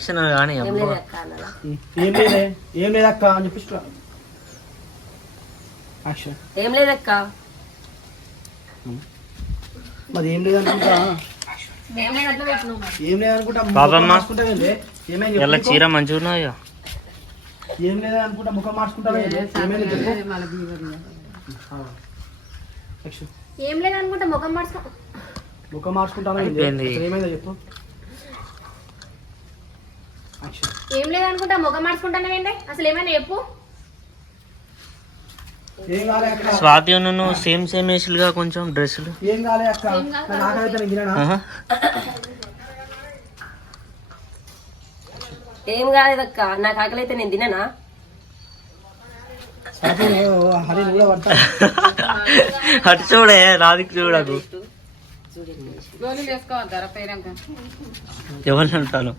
కానీ ఏం అబ్బా. లేదు అక్క అన్నదా? ఏం లేదక్క అని చెప్పేసి యాక్షన్. ఏం లేదక్క. మరి ఏం లేదనుకుంటా ఏం లేదు అట్లా పెట్టినావు. ఏం లేదనుకుంటా పాపమ్మ. మార్చుకుంటావేంటి? ఏమైంది ఇలా చెప్పు. చీర మంచిగా ఉన్నాయా? ఏం లేదనుకుంటా ముఖం మార్చుకుంటావేంటి? ఏమైంది చెప్పు. యాక్షన్. ఏం లేదు అనుకుంటా ముఖం మార్చుకో. ముఖం మార్చుకుంటాను అయిపోయింది. ఏమైందో చెప్పు. యాక్షన్. ఏం లేదు అనుకుంటా ముఖం మార్చుకుంటానండి. అసలు ఏమైనా చెప్పు. ఏం కాలే అక్క. స్వాతి నువ్వు సేమ్ వేసులుగా కొంచెం డ్రెస్సులు. ఏం కాలే అక్క. నాకైతే నేను తిననా? ఆహా. ఏం కాలేదక్క. నాకు ఆకలి అయితే నేను తిననా? హరి కూడా పడతా. అటు చూడే రాదికి చూడకు. ఎవరిని అంటాను?